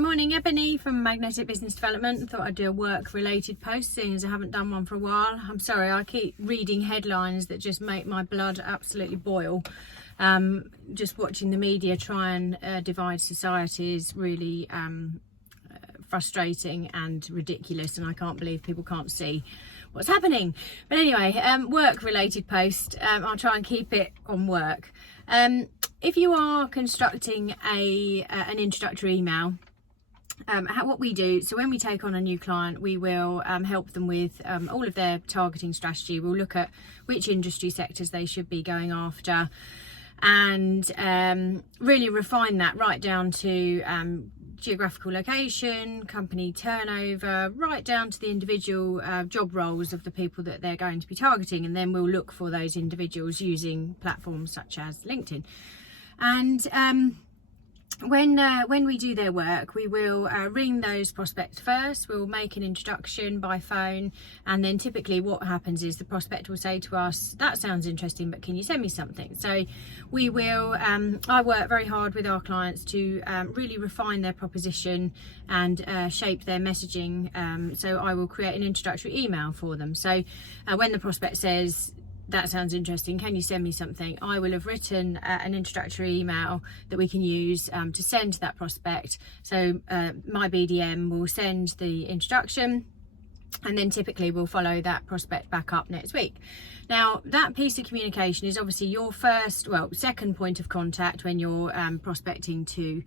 Morning, Ebony from Magnetic Business Development. Thought I'd do a work related post, seeing as I haven't done one for a while. I'm sorry, I keep reading headlines that just make my blood absolutely boil. Just watching the media try and divide society is really frustrating and ridiculous, and I can't believe people can't see what's happening. But anyway, work related post. I'll try and keep it on work. If you are constructing an introductory email, what we do, so when we take on a new client, we will help them with all of their targeting strategy. We'll look at which industry sectors they should be going after, and really refine that right down to geographical location, company turnover, right down to the individual job roles of the people that they're going to be targeting. And then we'll look for those individuals using platforms such as LinkedIn. And when we do their work, we will ring those prospects first. We'll make an introduction by phone, and then typically what happens is the prospect will say to us, that sounds interesting, but can you send me something? So we will I work very hard with our clients to really refine their proposition and shape their messaging. So I will create an introductory email for them. So when the prospect says, that sounds interesting, can you send me something, I will have written an introductory email that we can use to send to that prospect. So my BDM will send the introduction, and then typically we'll follow that prospect back up next week. Now, that piece of communication is obviously your second point of contact when you're prospecting to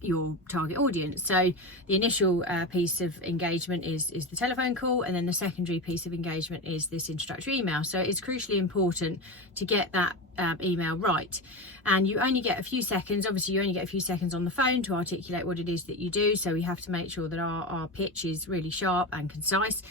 your target audience. So the initial piece of engagement is the telephone call, and then the secondary piece of engagement is this introductory email. So it's crucially important to get that email right. And you only get a few seconds, obviously you only get a few seconds on the phone to articulate what it is that you do. So we have to make sure that our pitch is really sharp and concise.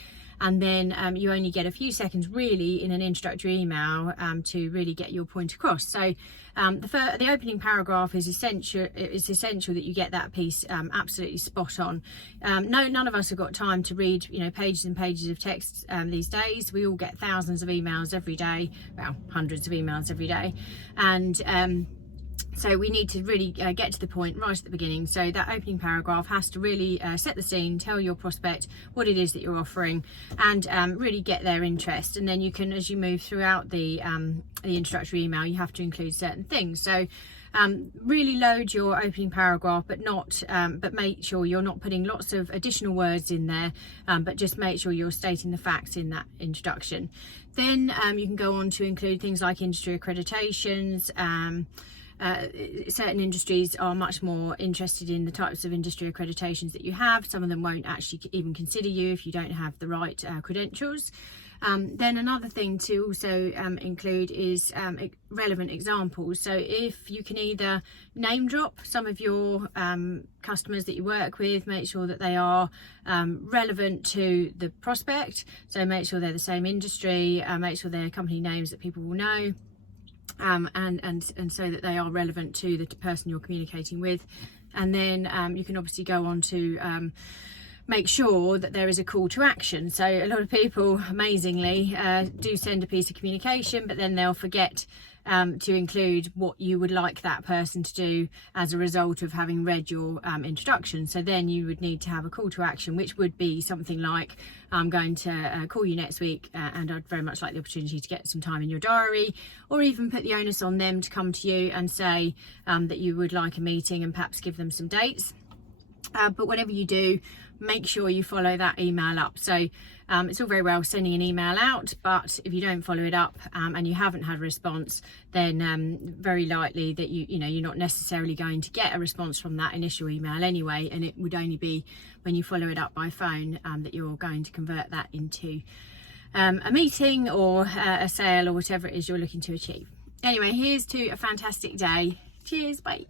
And then you only get a few seconds really in an introductory email to really get your point across. So the opening paragraph is essential. It's essential that you get that piece absolutely spot on. None of us have got time to read pages and pages of text these days. We all get thousands of emails every day, well, hundreds of emails every day, and so we need to really get to the point right at the beginning. So that opening paragraph has to really set the scene, tell your prospect what it is that you're offering, and really get their interest. And then you can, as you move throughout the introductory email, you have to include certain things. So really load your opening paragraph, but make sure you're not putting lots of additional words in there, but just make sure you're stating the facts in that introduction. Then you can go on to include things like industry accreditations. Certain industries are much more interested in the types of industry accreditations that you have. Some of them won't actually even consider you if you don't have the right credentials. Then another thing to also include is relevant examples. So if you can either name drop some of your customers that you work with, make sure that they are relevant to the prospect. So make sure they're the same industry, make sure they're company names that people will know. And so that they are relevant to the person you're communicating with. And then you can obviously go on to make sure that there is a call to action. So a lot of people amazingly do send a piece of communication, but then they'll forget to include what you would like that person to do as a result of having read your introduction. So then you would need to have a call to action, which would be something like, I'm going to call you next week and I'd very much like the opportunity to get some time in your diary, or even put the onus on them to come to you and say that you would like a meeting and perhaps give them some dates. But whatever you do, make sure you follow that email up. So it's all very well sending an email out, but if you don't follow it up and you haven't had a response, then very likely that you're not necessarily going to get a response from that initial email anyway, and it would only be when you follow it up by phone that you're going to convert that into a meeting or a sale or whatever it is you're looking to achieve. Anyway, here's to a fantastic day. Cheers, bye.